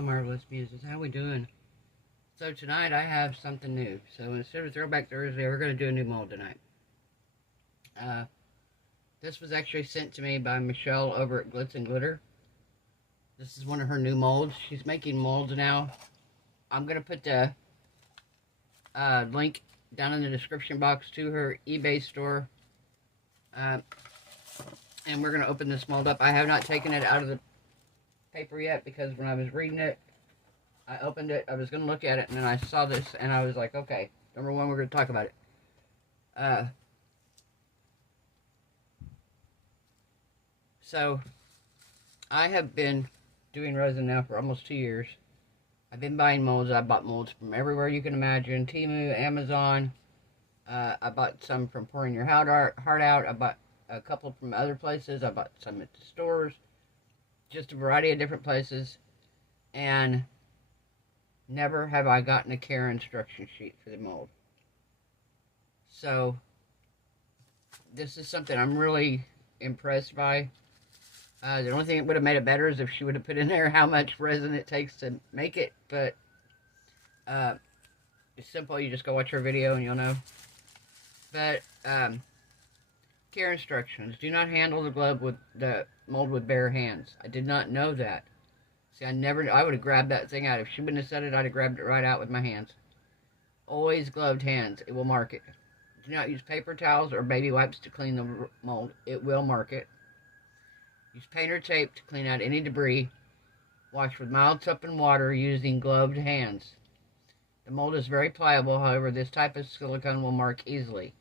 my marvelous muses, how we doing? So tonight I have something new. So instead of Throwback Thursday, we're going to do a new mold tonight. This was actually sent to me by Michelle over at Glitz and Glitter. This is one of her new molds. She's making molds now. I'm going to put the link down in the description box to her eBay store. And we're going to open this mold up. I have not taken it out of the paper yet because when I was reading it, I opened it, I was going to look at it, and then I saw this, and I was like, okay, number one, we're going to talk about it. So, I have been doing resin now for almost 2 years. I've been buying molds. I bought molds from everywhere you can imagine. Temu, Amazon. I bought some from Pouring Your Heart Out. I bought a couple from other places. I bought some at the stores. Just a variety of different places. And never have I gotten a care instruction sheet for the mold. So, this is something I'm really impressed by. The only thing that would have made it better is if she would have put in there how much resin it takes to make it. But, it's simple. You just go watch her video and you'll know. But, care instructions. Do not handle the mold with bare hands. I did not know that. See, I would have grabbed that thing out. If she wouldn't have said it, I'd have grabbed it right out with my hands. Always gloved hands. It will mark it. Do not use paper towels or baby wipes to clean the mold. It will mark it. Use paint or tape to clean out any debris. Wash with mild soap and water using gloved hands. The mold is very pliable, however, this type of silicone will mark easily.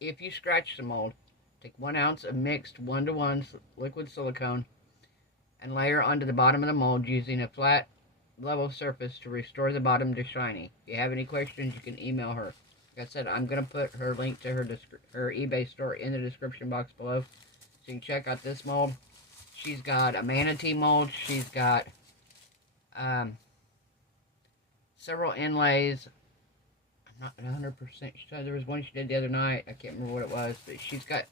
If you scratch the mold, take 1 ounce of mixed 1:1 liquid silicone and layer onto the bottom of the mold using a flat, level surface to restore the bottom to shiny. If you have any questions, you can email her. Like I said, I'm going to put her link to her eBay store in the description box below, so you can check out this mold. She's got a manatee mold. She's got several inlays. I'm not 100% sure. There was one she did the other night. I can't remember what it was, but she's got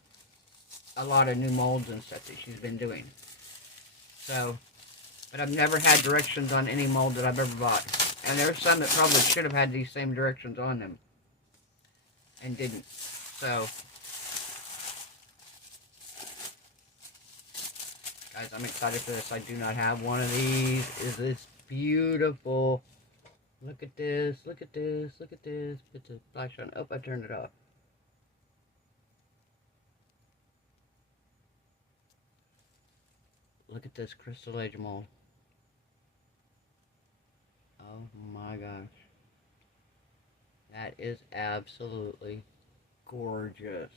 a lot of new molds and stuff that she's been doing. So, but I've never had directions on any mold that I've ever bought. And there's some that probably should have had these same directions on them and didn't. So, guys, I'm excited for this. I do not have one of these. Is this beautiful? Look at this, look at this, look at this. Put the flash on. Oh, I turned it off. Look at this Crystal Age mold. Oh my gosh. That is absolutely gorgeous.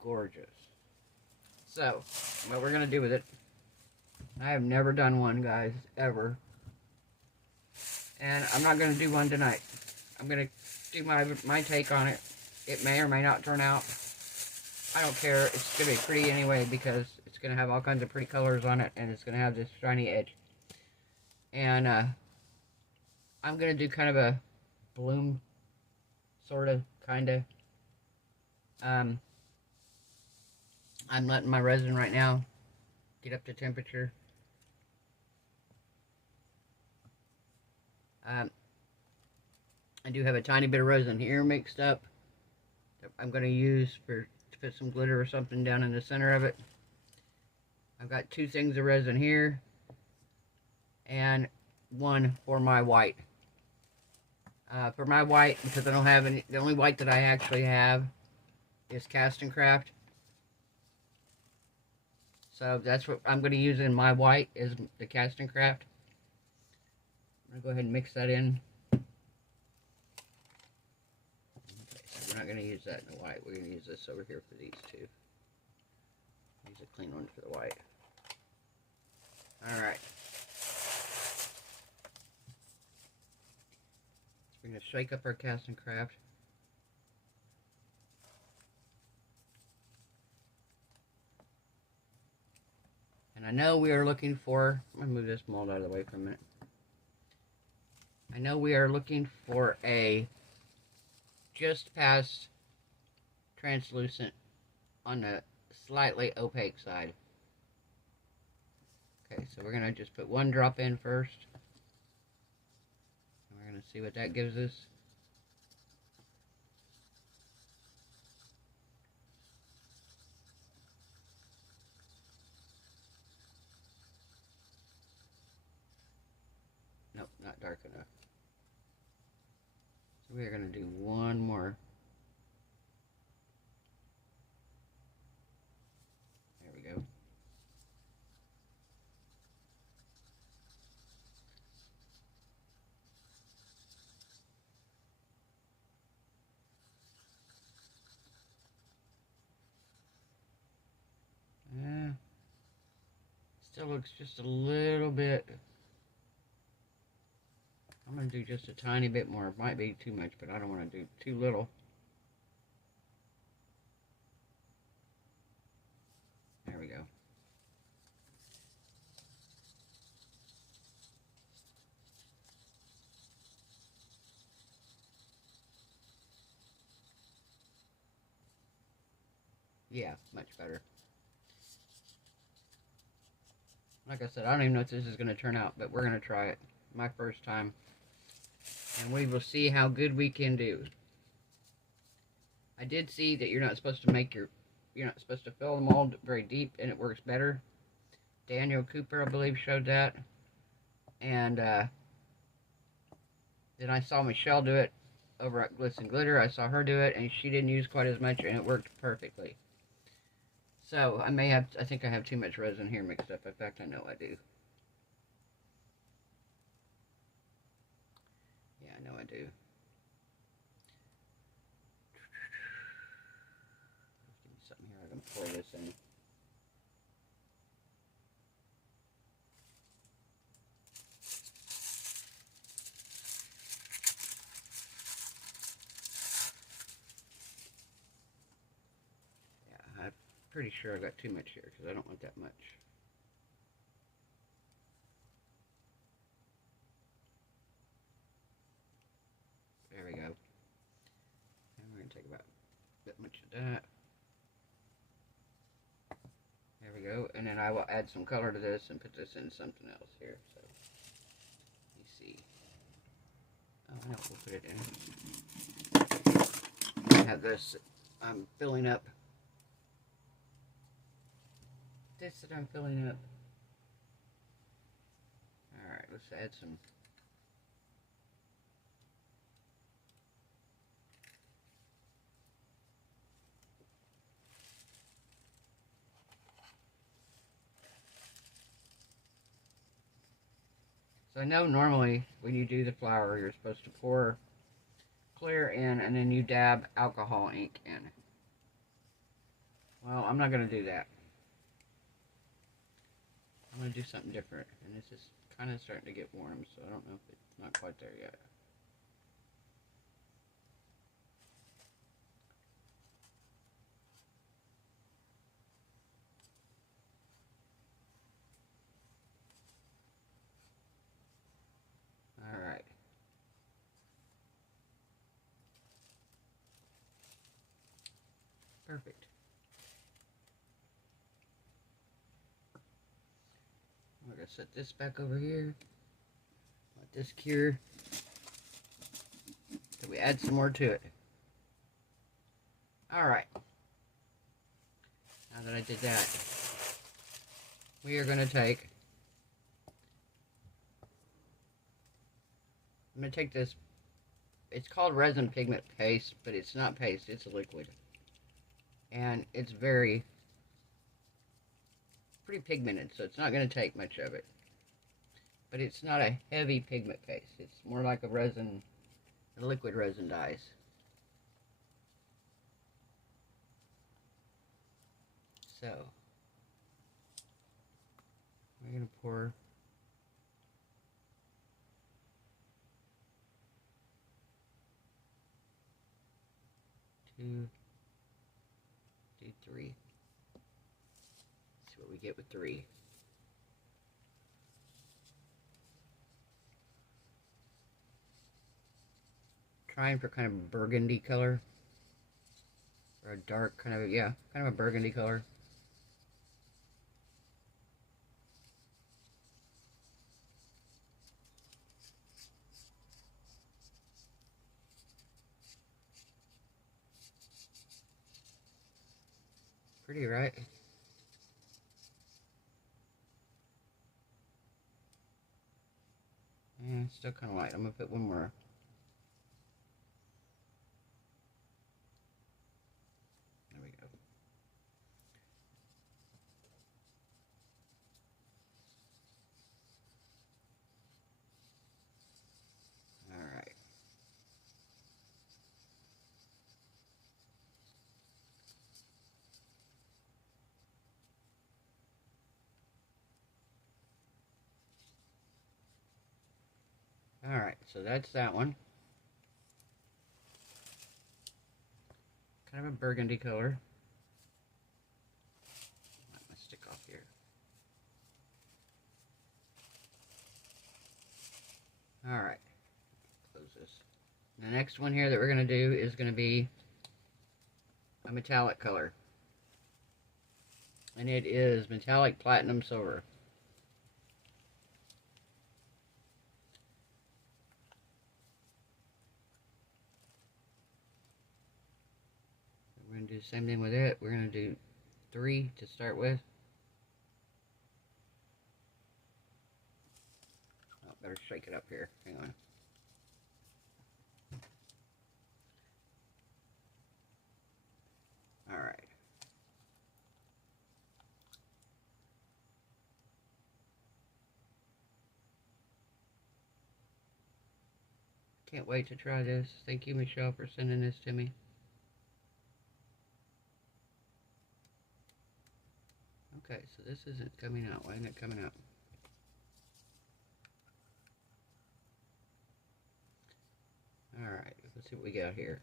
Gorgeous. So, what we're going to do with it, I have never done one, guys, ever. And I'm not going to do one tonight. I'm going to do my take on it. It may or may not turn out. I don't care. It's going to be pretty anyway because it's going to have all kinds of pretty colors on it, and it's going to have this shiny edge. And I'm going to do kind of a bloom, sort of, kind of. I'm letting my resin right now get up to temperature. I do have a tiny bit of resin here mixed up that I'm going to use to put some glitter or something down in the center of it. I've got 2 things of resin here and 1 for my white. For my white, because I don't have any, the only white that I actually have is Cast and Craft. So that's what I'm going to use in my white, is the Cast and Craft. I'm going to go ahead and mix that in. Okay, so we're not going to use that in the white. We're going to use this over here for these 2. Use a clean one for the white. Alright. We're going to shake up our Cast and Craft. And I know we are looking for, I'm going to move this mold out of the way for a minute. I know we are looking for a just past translucent on the slightly opaque side. Okay, so we're going to just put one drop in first. And we're going to see what that gives us. Nope, not dark enough. So we're going to do one more. There we go. Still looks just a little bit. I'm going to do just a tiny bit more. It might be too much, but I don't want to do too little. There we go. Yeah, much better. Like I said, I don't even know if this is going to turn out, but we're going to try it. My first time. And we will see how good we can do. I did see that you're not supposed to fill the mold very deep, and it works better. Daniel Cooper, I believe, showed that. And then I saw Michelle do it over at Glitz and Glitter. I saw her do it, and she didn't use quite as much, and it worked perfectly. So, I think I have too much resin here mixed up. In fact, I know I do. Yeah, I know I do. Give me something here I can pour this in. Yeah, I'm pretty sure I got too much here because I don't want that much. There we go. And we're going to take about that much of that. There we go. And then I will add some color to this and put this in something else here. So, let me see. Oh, no, we'll put it in. I have this. I'm filling up. This that I'm filling up. Alright, let's add some. So I know normally when you do the flower, you're supposed to pour clear in and then you dab alcohol ink in. Well, I'm not going to do that. I'm going to do something different. And this is kind of starting to get warm, so I don't know if it's not quite there yet. Alright. Perfect. We're going to set this back over here. Let this cure. So we add some more to it. Alright. Now that I did that, we are going to take... I'm going to take this, it's called resin pigment paste, but it's not paste, it's a liquid. And it's pretty pigmented, so it's not going to take much of it. But it's not a heavy pigment paste, it's more like a liquid resin dyes. So, we're going to pour 2, 3. See what we get with 3. Trying for kind of a burgundy color. Or a dark kind of, yeah, kind of a burgundy color. Pretty, right? Yeah, it's still kind of light. I'm going to put one more. There we go. Alright. Alright, so that's that one. Kind of a burgundy color. Let me stick off here. Alright, close this. The next one here that we're going to do is going to be a metallic color. And it is metallic platinum silver. We're going to do the same thing with it. We're going to do 3 to start with. Oh, better shake it up here. Hang on. Alright. Can't wait to try this. Thank you, Michelle, for sending this to me. Okay, so this isn't coming out. Why isn't it coming out? Alright, let's see what we got here.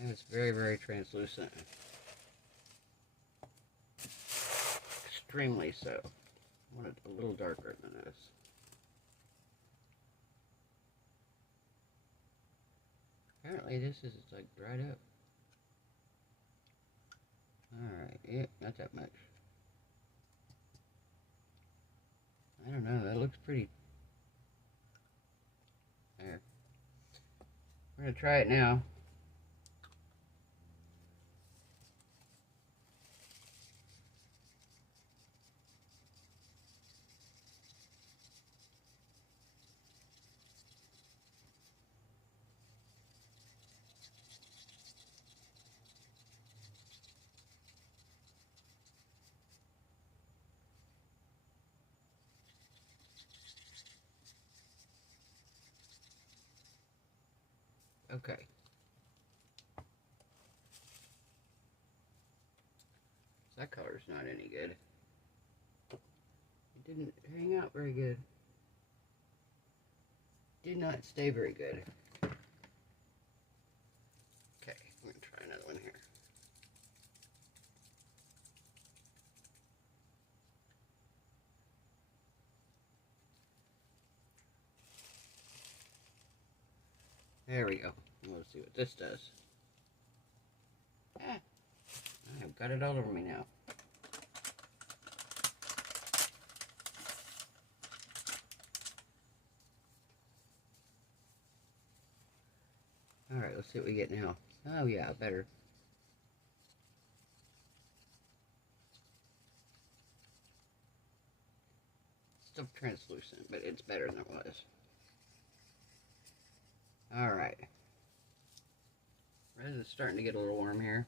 And it's very, very translucent. Extremely so. I want it a little darker than this. Apparently this is like dried up. Alright, yeah, not that much. I don't know, that looks pretty... There. We're going to try it now. Okay. That color's not any good. It didn't hang out very good. Did not stay very good. Okay, I'm gonna try another one here. There we go. Let's see what this does. Ah, I've got it all over me now. Alright, let's see what we get now. Oh yeah, better. Still translucent, but it's better than it was. Alright. Resin's starting to get a little warm here.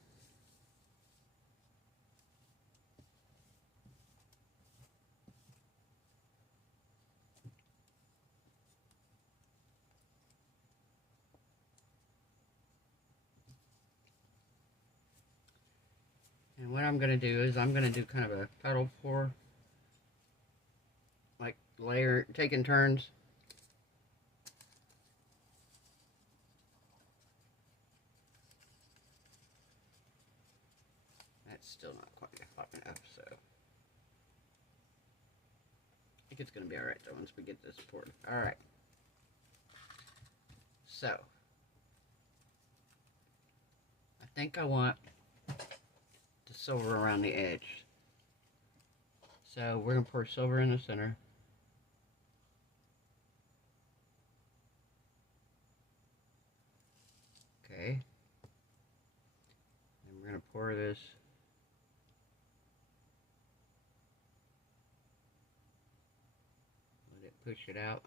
And what I'm going to do is I'm going to do kind of a petal pour. Like layer, taking turns. That's still not quite hot enough, so I think it's going to be alright though once we get this poured. Alright. So, think I want the silver around the edge. So we're going to pour silver in the center. Okay. And we're going to pour this. Let it push it out.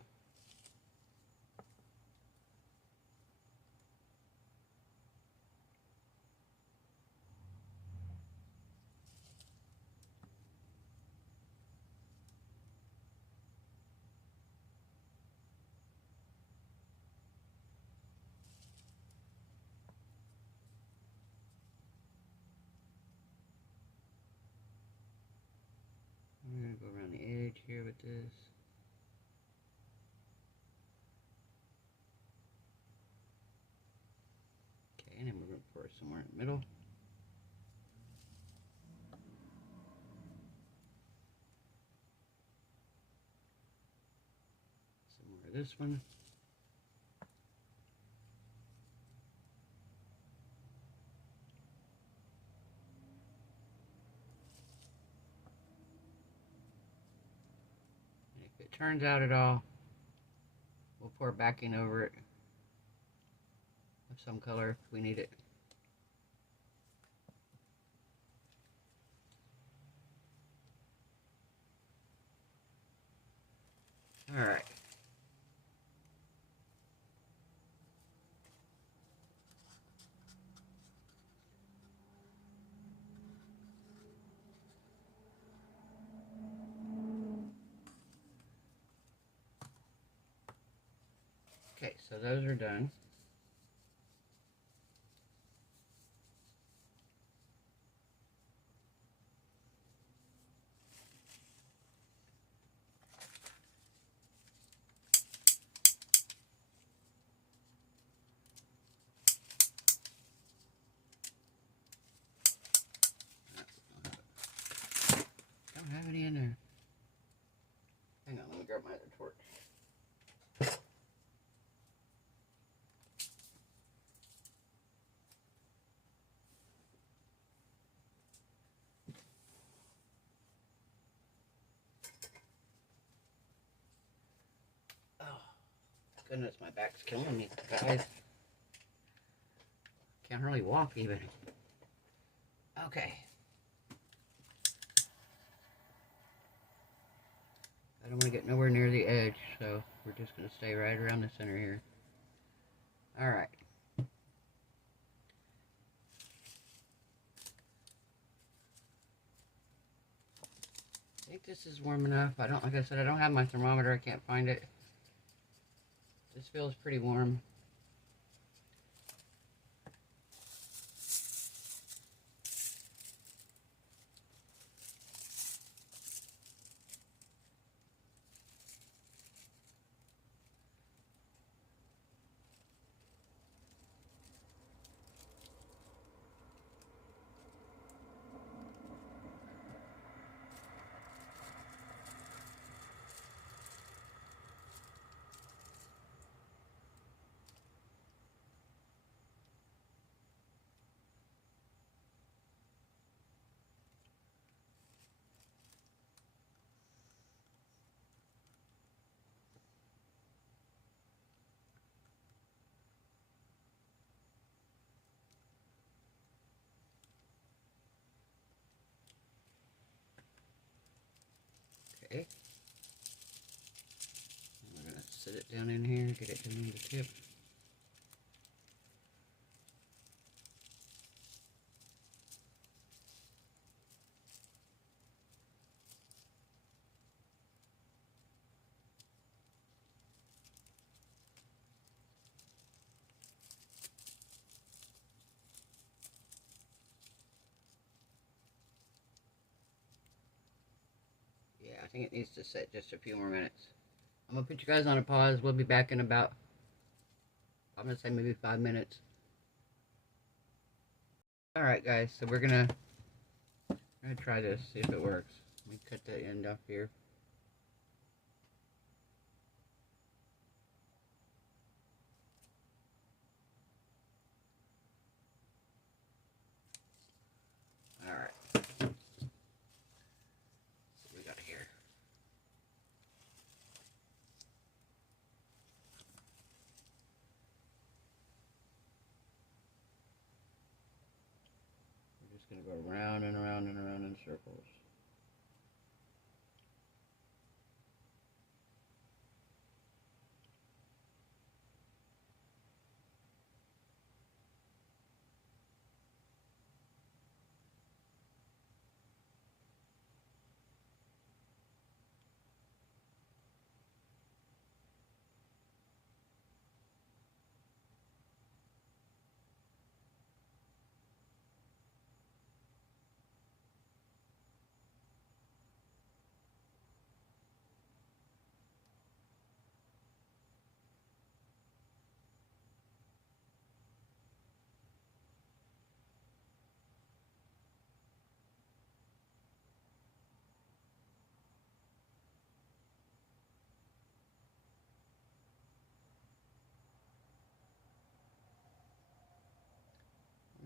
We're going to go around the edge here with this. Okay, and then we're going to pour it somewhere in the middle. Somewhere this one. If it turns out at all, we'll pour backing over it of some color if we need it. Alright. Okay, so those are done. Don't have any in there. Hang on, let me grab my other torch. Oh, goodness, my back's killing me, guys. Can't hardly walk even. Okay. I don't want to get nowhere near the edge, so we're just going to stay right around the center here. Alright. I think this is warm enough. Like I said, I don't have my thermometer. I can't find it. This feels pretty warm. Okay. We're going to set it down in here, get it down on the tip. I think it needs to set just a few more minutes. I'm going to put you guys on a pause. We'll be back in about, I'm going to say maybe 5 minutes. Alright guys, so we're going to try this, see if it works. Let me cut the end off here. go round and around and around in circles.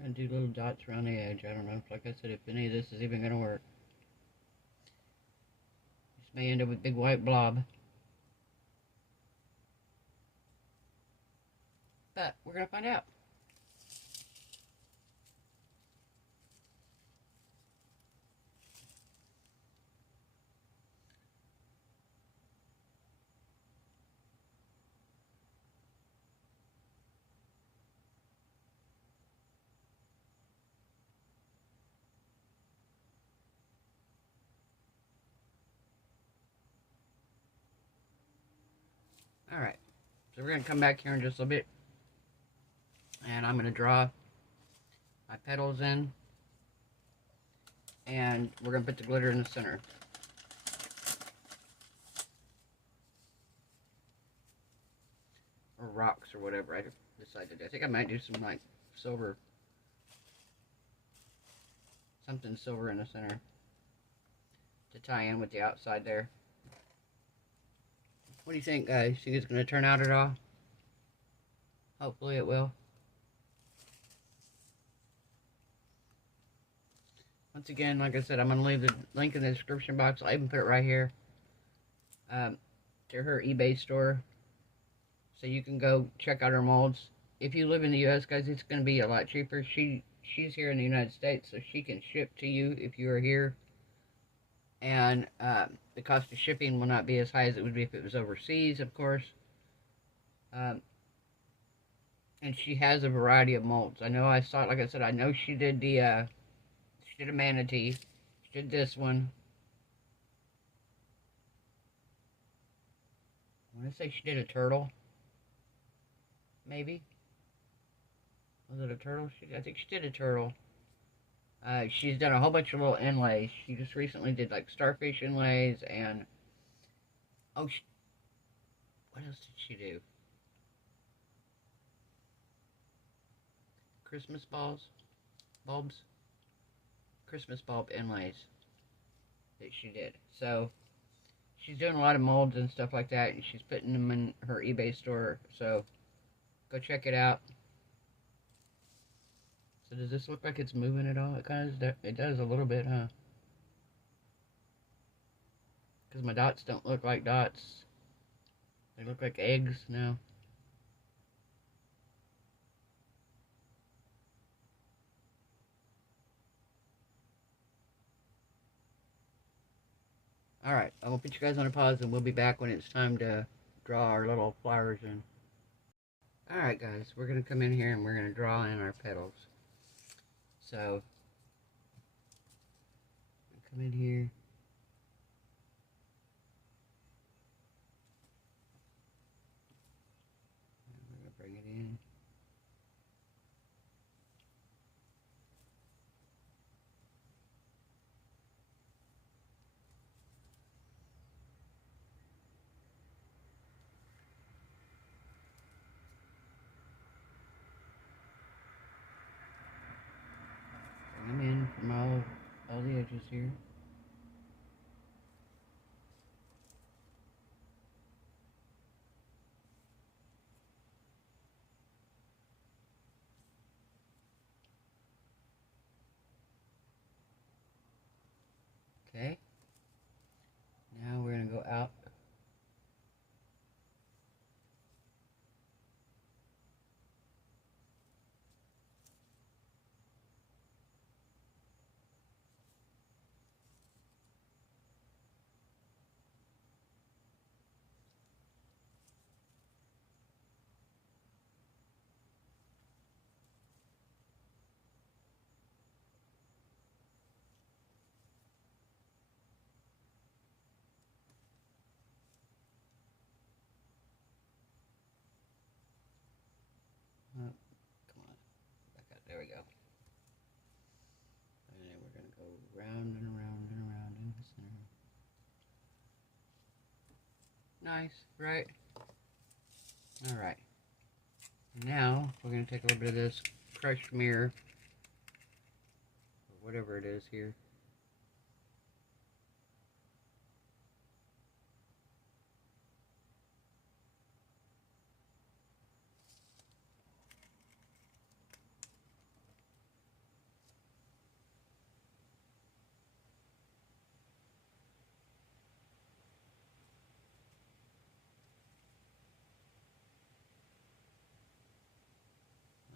I'm going to do little dots around the edge. I don't know, like I said, if any of this is even going to work. This may end up with a big white blob. But we're going to find out. Alright, so we're going to come back here in just a little bit. And I'm going to draw my petals in. And we're going to put the glitter in the center. Or rocks or whatever I decided. I think I might do some like silver. Something silver in the center. To tie in with the outside there. What do you think, guys? Think it's going to turn out at all? Hopefully it will. Once again, like I said, I'm going to leave the link in the description box. I'll even put it right here. To her eBay store. So you can go check out her molds. If you live in the US, guys, it's going to be a lot cheaper. She's here in the United States, so she can ship to you if you are here. And the cost of shipping will not be as high as it would be if it was overseas, of course. And she has a variety of molds. I know I saw it, like I said, I know she did the, she did a manatee. She did this one. I want to say she did a turtle. Maybe. Was it a turtle? I think she did a turtle. She's done a whole bunch of little inlays. She just recently did like starfish inlays and... Oh, what else did she do? Christmas bulbs? Christmas bulb inlays that she did. So, she's doing a lot of molds and stuff like that, and she's putting them in her eBay store. So, go check it out. So does this look like it's moving at all? It kind of, it does a little bit, huh? Because my dots don't look like dots. They look like eggs now. Alright, I'm going to put you guys on a pause and we'll be back when it's time to draw our little flowers in. Alright guys, we're going to come in here and we're going to draw in our petals. So, come in here. We're going to bring it in. Bring them in from all the edges here. Okay. Now we're going to go out. we go. And then we're going to go round and around and around in the center. Nice, right? Alright. Now, we're going to take a little bit of this crushed mirror, or whatever it is here.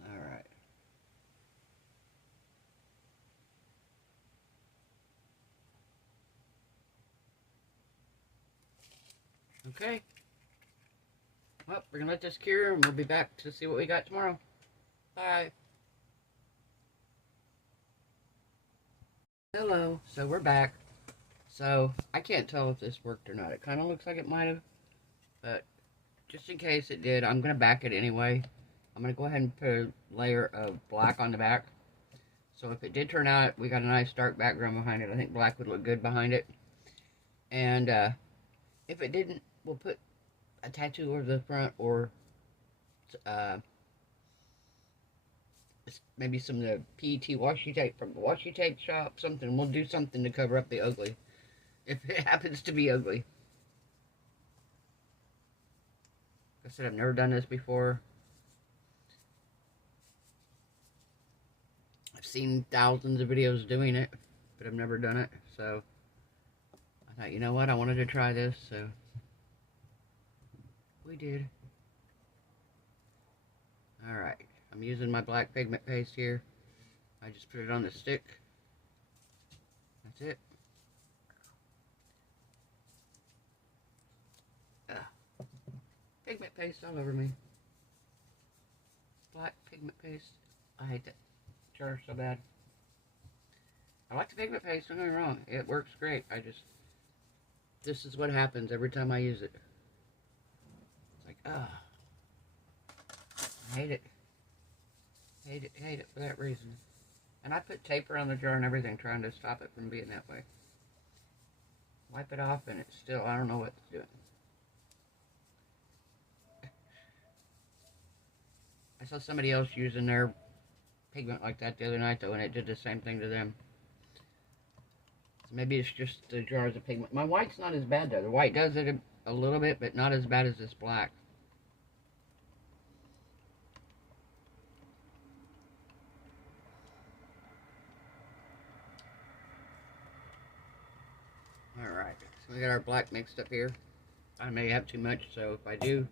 Alright. Okay. Well, we're going to let this cure and we'll be back to see what we got tomorrow. Bye. Hello. So we're back. So I can't tell if this worked or not. It kind of looks like it might have. But just in case it did, I'm going to back it anyway. I'm going to go ahead and put a layer of black on the back. So if it did turn out, we got a nice dark background behind it. I think black would look good behind it. And if it didn't, we'll put a tattoo over the front, or maybe some of the PET washi tape from the washi tape shop, something. We'll do something to cover up the ugly, if it happens to be ugly. Like I said, I've never done this before. I've seen thousands of videos doing it, but I've never done it, so I thought, you know what, I wanted to try this, so we did. Alright, I'm using my black pigment paste here. I just put it on the stick. That's it. Pigment paste all over me. Black pigment paste. I hate that jar so bad. I like the pigment paste, don't get me wrong. It works great. This is what happens every time I use it. It's like, I hate it. Hate it for that reason. And I put tape around the jar and everything, trying to stop it from being that way. Wipe it off and it's still, I don't know what it's doing. I saw somebody else using their pigment like that the other night though, and it did the same thing to them. So maybe it's just the jars of pigment. My white's not as bad though. The white does it a little bit, but not as bad as this black. Alright, so we got our black mixed up here. I may have too much, so if I do,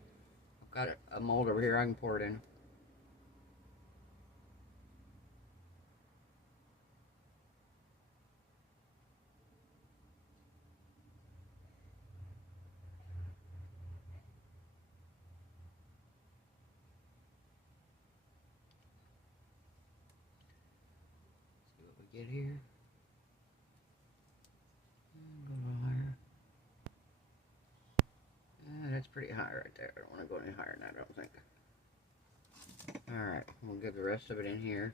I've got a mold over here I can pour it in. See what we get here. Go a little higher. That's pretty high right there. I don't want to go any higher than that, I don't think. Alright, we'll get the rest of it in here.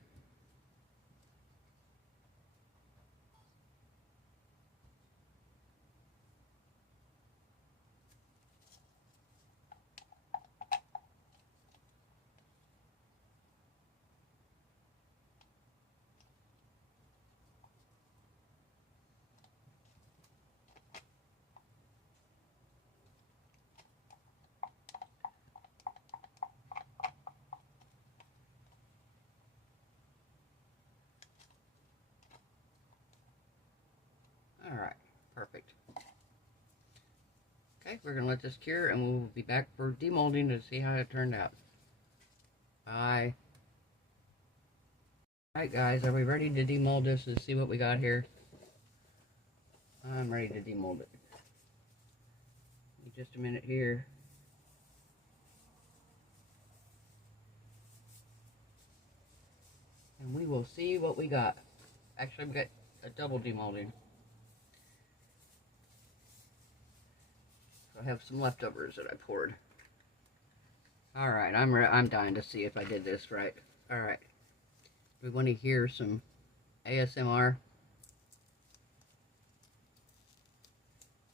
Alright, perfect. Okay, we're going to let this cure and we'll be back for demolding to see how it turned out. Bye. Alright guys, are we ready to demold this and see what we got here? I'm ready to demold it. Just a minute here. And we will see what we got. Actually, we got a double demolding. I have some leftovers that I poured. Alright, I'm dying to see if I did this right. Alright. We want to hear some ASMR.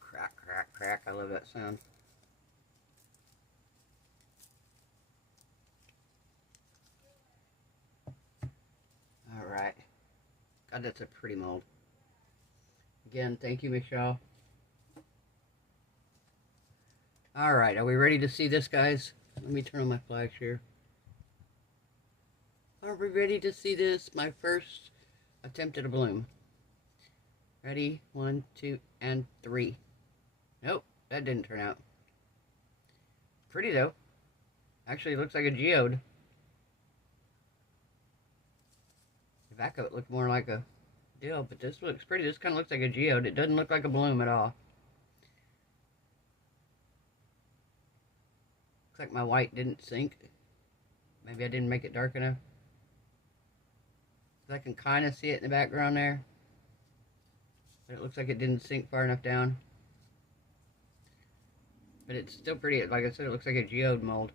Crack, crack, crack. I love that sound. Alright. God, that's a pretty mold. Again, thank you, Michelle. Alright, are we ready to see this, guys? Let me turn on my flash here. Are we ready to see this? My first attempt at a bloom. Ready? 1, 2, and 3. Nope, that didn't turn out. Pretty, though. Actually, it looks like a geode. The back of it looked more like a deal, but this looks pretty. This kind of looks like a geode. It doesn't look like a bloom at all. Looks like my white didn't sink. Maybe I didn't make it dark enough. I can kind of see it in the background there. But it looks like it didn't sink far enough down. But it's still pretty. Like I said, it looks like a geode mold.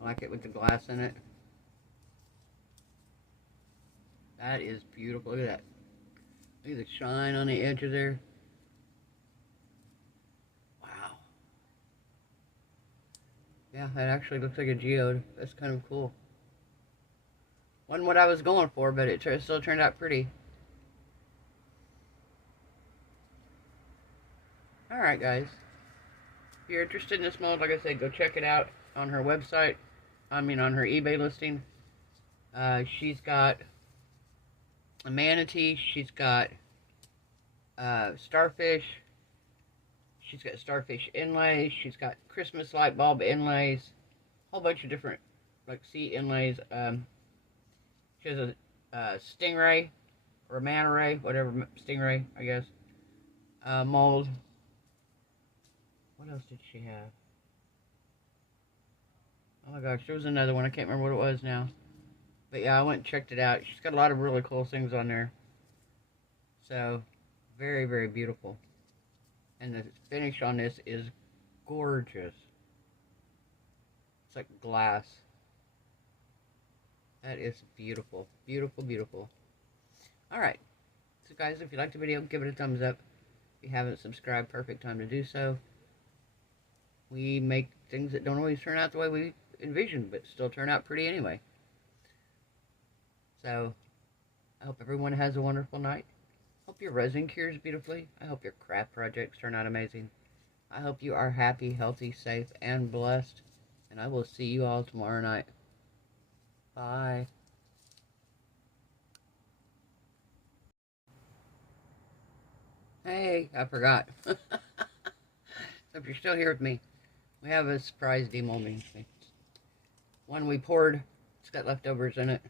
I like it with the glass in it. That is beautiful. Look at that. Look at the shine on the edge of there. Wow. Yeah, that actually looks like a geode. That's kind of cool. Wasn't what I was going for, but it still turned out pretty. Alright, guys. If you're interested in this mold, like I said, go check it out on her website. I mean, on her eBay listing. She's got a manatee. She's got starfish. She's got starfish inlays. She's got Christmas light bulb inlays. A whole bunch of different, like, sea inlays. She has a stingray, or a manta ray, whatever, stingray, I guess, mold. What else did she have? Oh my gosh, there was another one. I can't remember what it was now. But yeah, I went and checked it out. She's got a lot of really cool things on there. So, very, very beautiful. And the finish on this is gorgeous. It's like glass. That is beautiful. Beautiful, beautiful. Alright. So guys, if you liked the video, give it a thumbs up. If you haven't subscribed, perfect time to do so. We make things that don't always turn out the way we envision, but still turn out pretty anyway. So, I hope everyone has a wonderful night. Hope your resin cures beautifully. I hope your craft projects turn out amazing. I hope you are happy, healthy, safe, and blessed. And I will see you all tomorrow night. Bye. Hey, I forgot. So if you're still here with me, we have a surprise demolding thing. One we poured, it's got leftovers in it.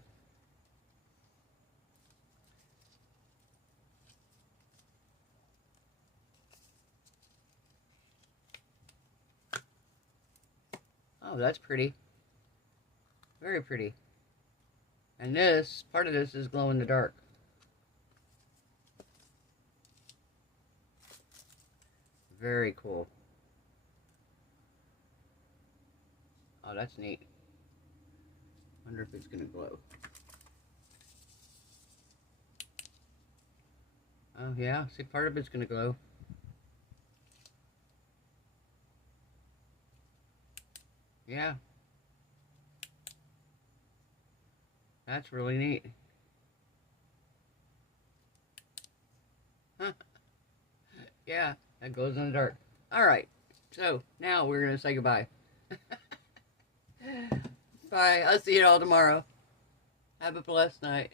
Oh, that's pretty. Very pretty. And this, part of this is glow in the dark. Very cool. Oh, that's neat. Wonder if it's gonna glow. Oh yeah, see, part of it's gonna glow. Yeah. That's really neat. Huh. Yeah, that glows in the dark. Alright, so now we're gonna say goodbye. Bye, I'll see you all tomorrow. Have a blessed night.